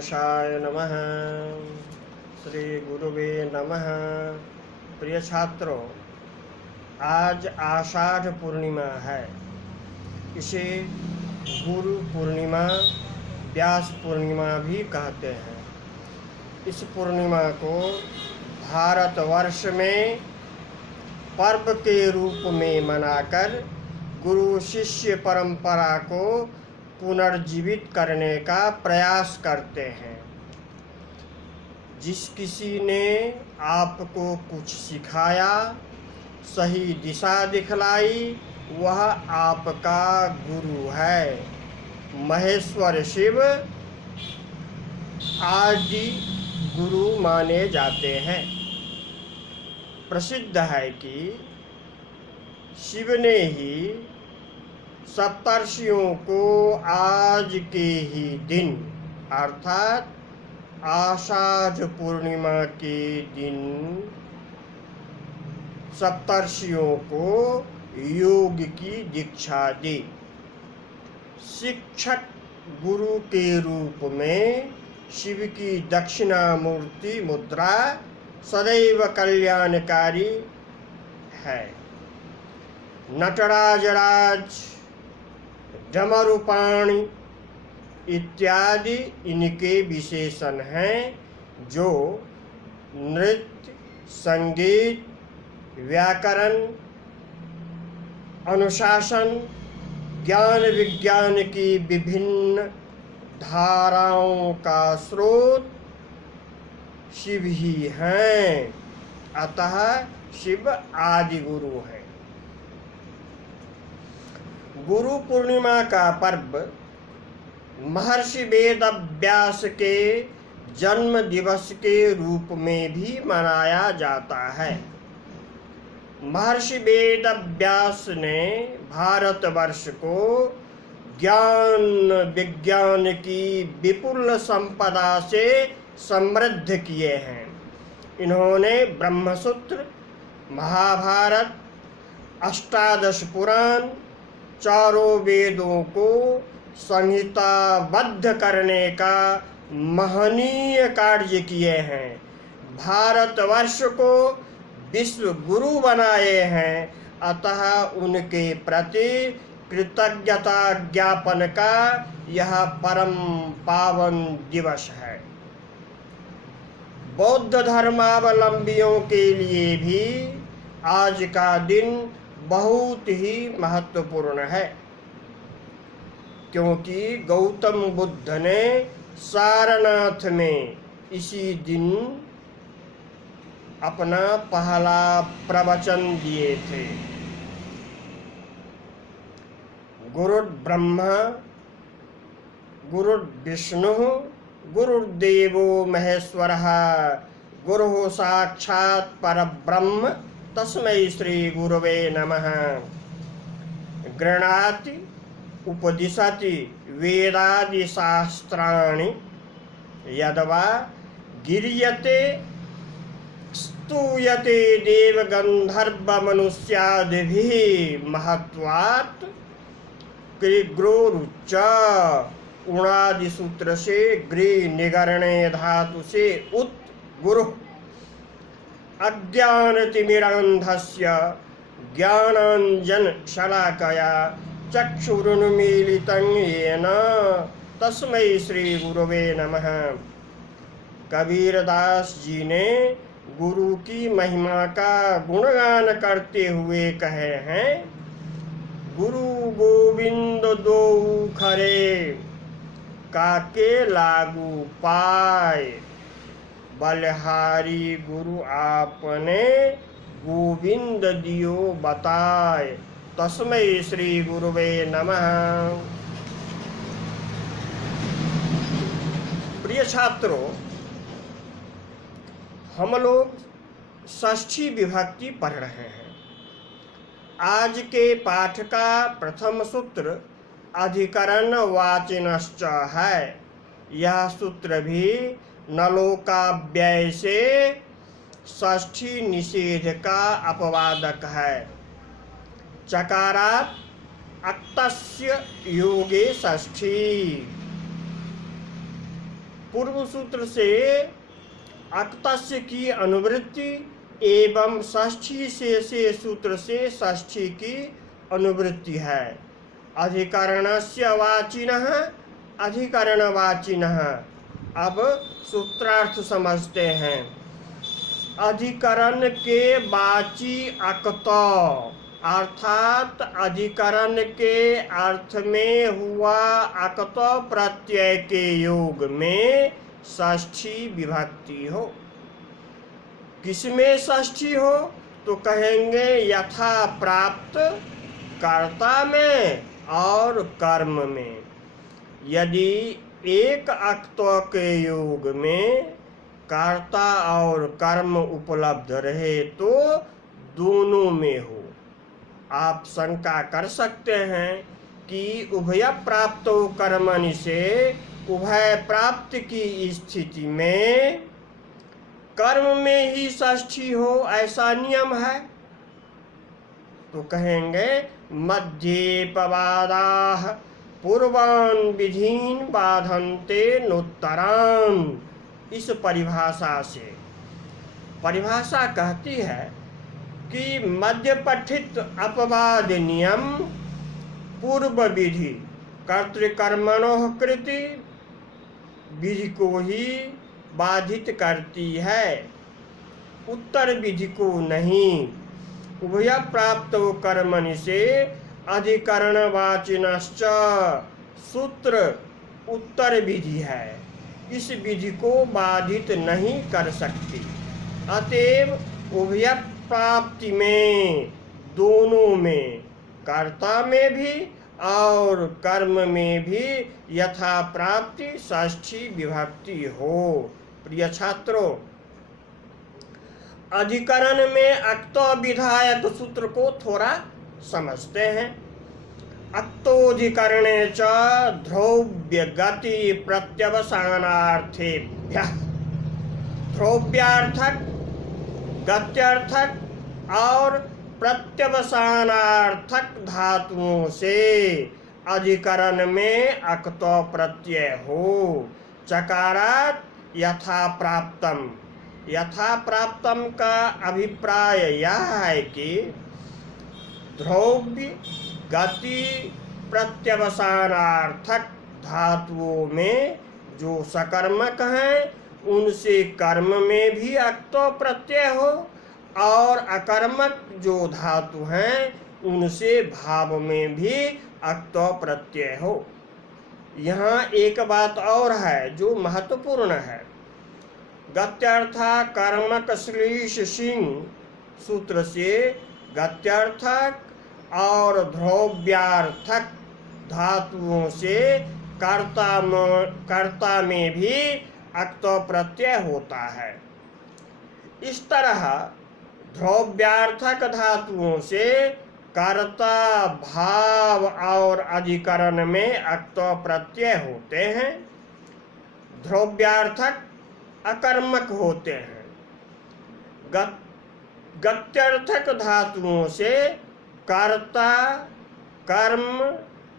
गणेशाय नमः। श्री गुरुवे नमः। प्रिय छात्रों, आज आषाढ़ पूर्णिमा है। इसे गुरु पूर्णिमा, व्यास पूर्णिमा भी कहते हैं। इस पूर्णिमा को भारतवर्ष में पर्व के रूप में मनाकर गुरु शिष्य परंपरा को पुनर्जीवित करने का प्रयास करते हैं। जिस किसी ने आपको कुछ सिखाया, सही दिशा दिखलाई, वह आपका गुरु है। महेश्वर शिव आदि गुरु माने जाते हैं। प्रसिद्ध है कि शिव ने ही सप्तर्षियों को आज के ही दिन अर्थात आषाढ़ पूर्णिमा के दिन सप्तर्षियों को योग की दीक्षा दी। शिक्षक गुरु के रूप में शिव की दक्षिणामूर्ति मुद्रा सदैव कल्याणकारी है। नटराजराज, डमरुपाणि इत्यादि इनके विशेषण हैं, जो नृत्य, संगीत, व्याकरण, अनुशासन, ज्ञान विज्ञान की विभिन्न धाराओं का स्रोत शिव ही हैं। अतः शिव आदि गुरु हैं। गुरु पूर्णिमा का पर्व महर्षि वेदव्यास के जन्म दिवस के रूप में भी मनाया जाता है। महर्षि वेदव्यास ने भारतवर्ष को ज्ञान विज्ञान की विपुल संपदा से समृद्ध किए हैं। इन्होंने ब्रह्मसूत्र, महाभारत, अष्टादश पुराण, चारों वेदों को संहिताबद्ध करने का महनीय कार्य किए हैं। भारतवर्ष को विश्व गुरु बनाए हैं। अतः उनके प्रति कृतज्ञता ज्ञापन का यह परम पावन दिवस है। बौद्ध धर्मावलंबियों के लिए भी आज का दिन बहुत ही महत्वपूर्ण है, क्योंकि गौतम बुद्ध ने सारनाथ में इसी दिन अपना पहला प्रवचन दिए थे। गुरुर्ब्रह्मा गुरुर्विष्णु गुरुर्देवो महेश्वरः गुरुः साक्षात् परब्रह्म तस्मै श्री गुरवे नमः। गृह्णाति उपदिशति वेदादि शास्त्राणि यद्वा गिर्यते स्तूयते देव गंधर्व मनुष्यादिभिः महत्वात् कृग्रोरुच्च। उणादि सूत्र से गृ निगरणे धातु से उत गुरु। अज्ञानतिमिरान्धस्य ज्ञानाञ्जन शलाकया चक्षुरुन्मीलितं येन तस्मै श्री गुरवे नमः। कबीरदास जी ने गुरु की महिमा का गुणगान करते हुए कहे हैं, गुरु गोविंद दो खरे काके लागू पाए। बलिहारी गुरु आपने गोविंद दियो बताए। तस्मै श्री गुरुवे नमः। प्रिय छात्रों, हम लोग षष्ठी विभक्ति पढ़ रहे हैं। आज के पाठ का प्रथम सूत्र अधिकरण वाचिनश्च है। यह सूत्र भी नलोकाव्यय से षष्ठी निषेध का अपवादक है। चकारात् अक्तस्य योगे षष्ठी। पूर्व सूत्र से अक्तस्य की अनुवृत्ति एवं षष्ठी से सूत्र से षष्ठी की अनुवृत्ति है। अधिकरणस्य वाचिनः अधिकरणवाचिनः। अब सूत्रार्थ समझते हैं। अधिकरण के वाची अक्त अर्थात अधिकरण के अर्थ में हुआ अक्त प्रत्यय के योग में षष्ठी विभक्ति हो। किसमें षष्ठी हो तो कहेंगे यथा प्राप्त कर्ता में और कर्म में। यदि एक अक्त के योग में कर्ता और कर्म उपलब्ध रहे तो दोनों में हो। आप शंका कर सकते हैं कि उभय प्राप्त कर्मणि से उभय प्राप्त की स्थिति में कर्म में ही षष्ठी हो, ऐसा नियम है। तो कहेंगे मध्येपवादाः पूर्वान् विधीन् बाधन्ते नोत्तरान्। इस परिभाषा से परिभाषा कहती है कि मध्य पठित अपवाद नियम पूर्व विधि कर्तृकर्मणोः कृति विधि को ही बाधित करती है, उत्तर विधि को नहीं। उभय प्राप्त कर्मणि से अधिकरणवाचिनश्च सूत्र उत्तर विधि है, इस विधि को बाधित नहीं कर सकती। अतएव उभय प्राप्ति में दोनों में, कर्ता में भी और कर्म में भी यथा प्राप्ति षष्ठी विभक्ति हो। प्रिय छात्रों, अधिकरण में अक्त विधायक सूत्र को थोड़ा समझते हैं। अक्तोधिकरणे च ध्रुव्य गति प्रत्यवसानार्थेभ्यः। ध्रुव्यार्थक, गत्यर्थक और प्रत्यवसानार्थक धातुओं से अधिकरण में अक्त प्रत्यय हो। चकारात् यथा प्राप्तम। यथा प्राप्तम का अभिप्राय यह है कि ध्रुव्य गति प्रत्यवसानार्थक धातुओं में जो सकर्मक हैं उनसे कर्म में भी अक्त प्रत्यय हो और अकर्मक जो धातु हैं उनसे भाव में भी अक्त प्रत्यय हो। यहाँ एक बात और है जो महत्वपूर्ण है। गत्यर्था कर्मक श्लीष सिंह सूत्र से गत्यर्थक और ध्रुव्यार्थक धातुओं से कर्ता में भी अक्त प्रत्यय होता है। इस तरह ध्रुव्यार्थक धातुओं से कर्ता, भाव और अधिकरण में अक्त प्रत्यय होते हैं। ध्रुव्यार्थक अकर्मक होते हैं। गत्यर्थक धातुओं से कर्ता, कर्म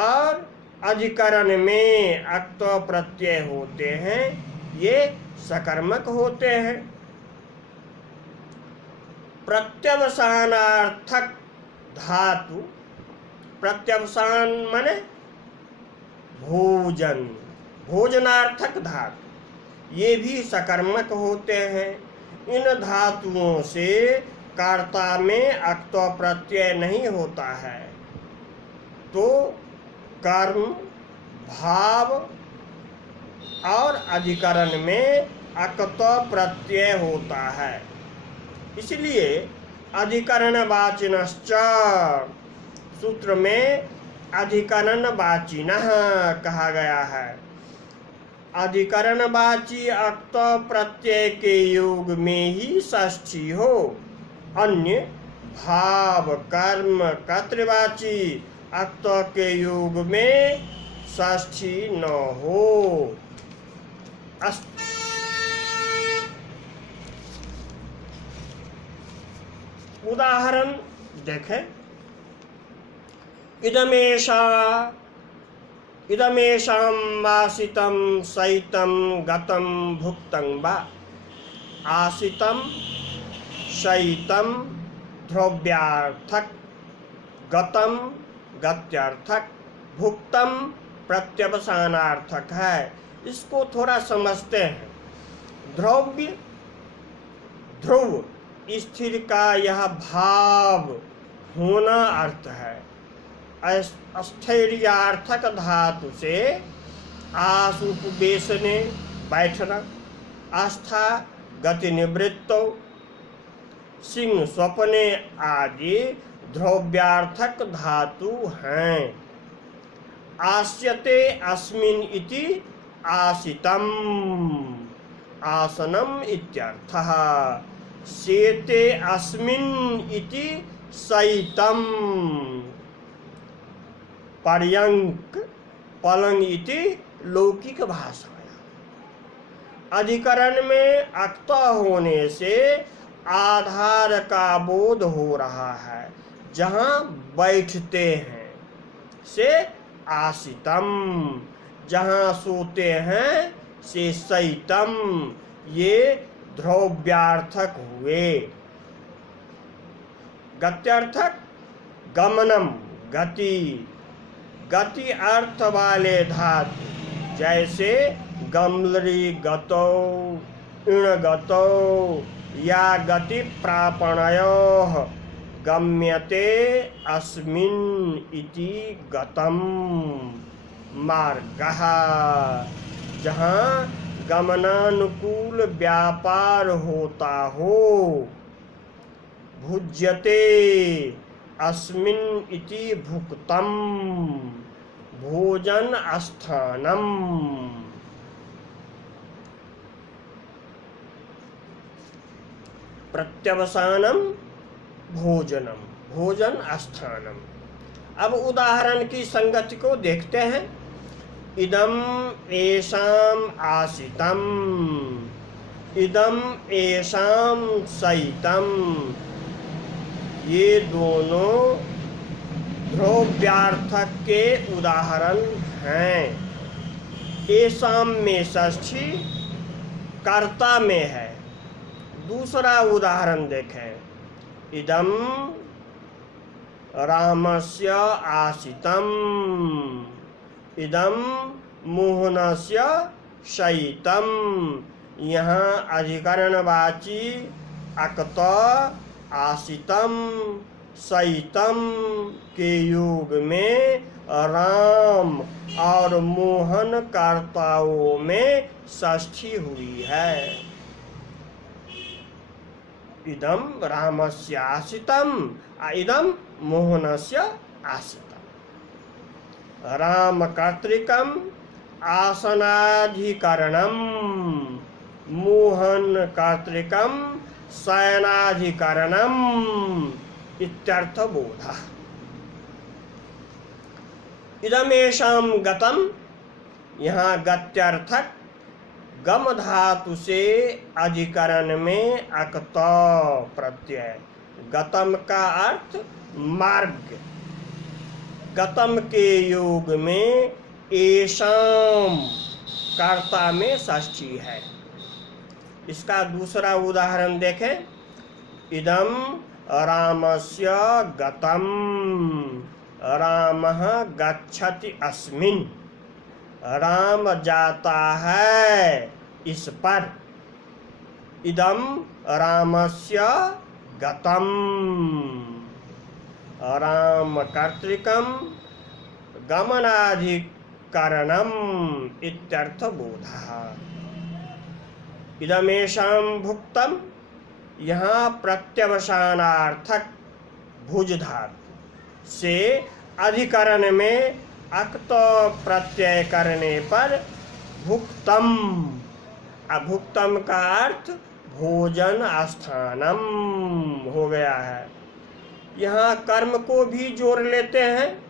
और अधिकरण में अक्त प्रत्यय होते हैं, ये सकर्मक होते हैं। प्रत्यवसानार्थक धातु, प्रत्यवसान माने भोजन, भोजनार्थक धातु, ये भी सकर्मक होते हैं। इन धातुओं से कर्ता में अक्त प्रत्यय नहीं होता है तो कर्म, भाव और अधिकरण में अक्त प्रत्यय होता है। इसलिए अधिकरणवाचिनश्च सूत्र में अधिकरणवाचिनः कहा गया है। अधिकरणवाची अक्त प्रत्यय के योग में ही षष्ठी हो, अन्य भाव, कर्म, कर्तृवाची अक्त के योग में षष्ठी न हो। उदाहरण देखें। इदमेषा इदमेषां आसितं सहितं गतं भुक्तं वा आसितं शयितं ध्रुव्यार्थक गतम गत्यर्थक भुक्तम प्रत्यवसानार्थक है। इसको थोड़ा समझते हैं। ध्रुव्य ध्रुव स्थिर का यह भाव होना अर्थ है। स्थैर्यार्थक धातु से आस उपवेशने बैठना, आस्था गति निवृत्तो सिंह स्वप्ने आदि ध्रुव्यार्थक धातु हैं। आस्यते अस्मिन् इति आसितम आसनम इत्यर्थः। सेते अस्मिन् इति शयितम पर्यंक पलंग इति लौकिक भाषाया। अधिकरण में अक्त होने से आधार का बोध हो रहा है, जहाँ बैठते हैं, से आसितम, जहाँ सोते हैं, से शयितम, ये ध्रुव्यार्थक हुए। गत्यर्थक गमनम गति, गति अर्थ वाले धातु जैसे गमलरी गतौ इण गतौ या गति प्रापणयोः गम्यते अस्मिन् इति गतम मार्गः, जहाँ गमनानुकूल व्यापार होता हो। भुज्यते अस्मिन् इति भुक्तम भोजन स्थानम। प्रत्यवसानम भोजनम, भोजन स्थानम। अब उदाहरण की संगति को देखते हैं। इदम एषाम आसितम, इदम एषाम शयितम, ये दोनों ध्रुव्यार्थक के उदाहरण हैं। एषाम में षष्ठी कर्ता में है। दूसरा उदाहरण देखें। इदम रामस्य आसितम, इदम मोहनस्य शयितम। यहाँ अधिकरणवाची अक्त आसितम शयितम के योग में राम और मोहन कर्ताओं में षष्ठी हुई है। इदम रामस्य आसितम, इदम मोहनस्य आसितम। राम कर्तृकम आसनाधिकरणम, मोहन कर्तृकम शयनाधिकरणम इत्यर्थ बोधा। इदमेषाम गतम, यहाँ गत्यर्थक गम धातु से अधिकरण में अक्त प्रत्यय। गतम का अर्थ मार्ग। गतम के योग में एषाम कर्ता में षष्ठी है। इसका दूसरा उदाहरण देखें। इदम रामस्य गतम, रामः गच्छति अस्मिन्, राम जाता है इस पर। इदम रामस्य गतम, राम कर्तृकम गमनाधिकरणम इत्यर्थ बोधः। इदमेषाम भुक्तम, यहाँ प्रत्यवसानार्थक भुज धातु से अधिकरण में अक्त प्रत्यय करने पर भुक्तम। अभुक्तम का अर्थ भोजन स्थानम हो गया है। यहाँ कर्म को भी जोड़ लेते हैं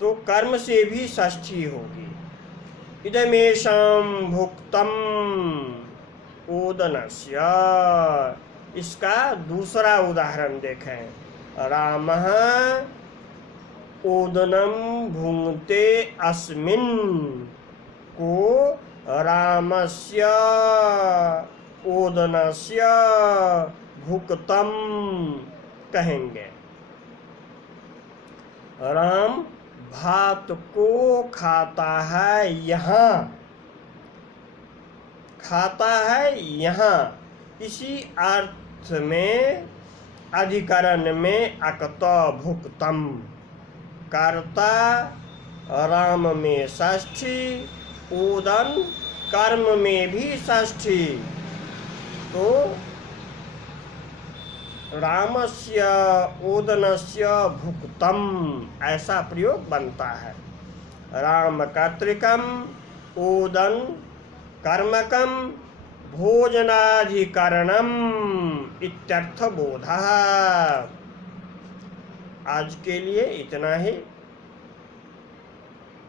तो कर्म से भी षष्ठी होगी। इदमेषाम भुक्तम ओदनस्य, इसका दूसरा उदाहरण देखें। रामः ओदनम भुंक्ते अस्मिन् को रामस्य ओदनस्य भुक्तम कहेंगे। राम भात को खाता है यहाँ, खाता है यहाँ, इसी अर्थ में अधिकरण में अकत भुक्तम, कर्ता राम में षष्ठी, ओदन कर्म में भी षष्ठी, तो रामस्य ओदनस्य भुक्तम ऐसा प्रयोग बनता है। राम कर्तृकम ओदन कर्मकम भोजनाधिकरणम इत्यर्थ बोधः। आज के लिए इतना ही।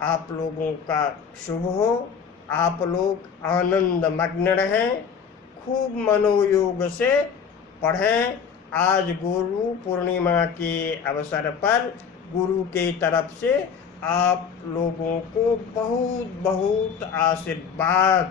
आप लोगों का शुभ हो, आप लोग आनंद मग्न रहें, खूब मनोयोग से पढ़ें। आज गुरु पूर्णिमा के अवसर पर गुरु के तरफ से आप लोगों को बहुत बहुत आशीर्वाद।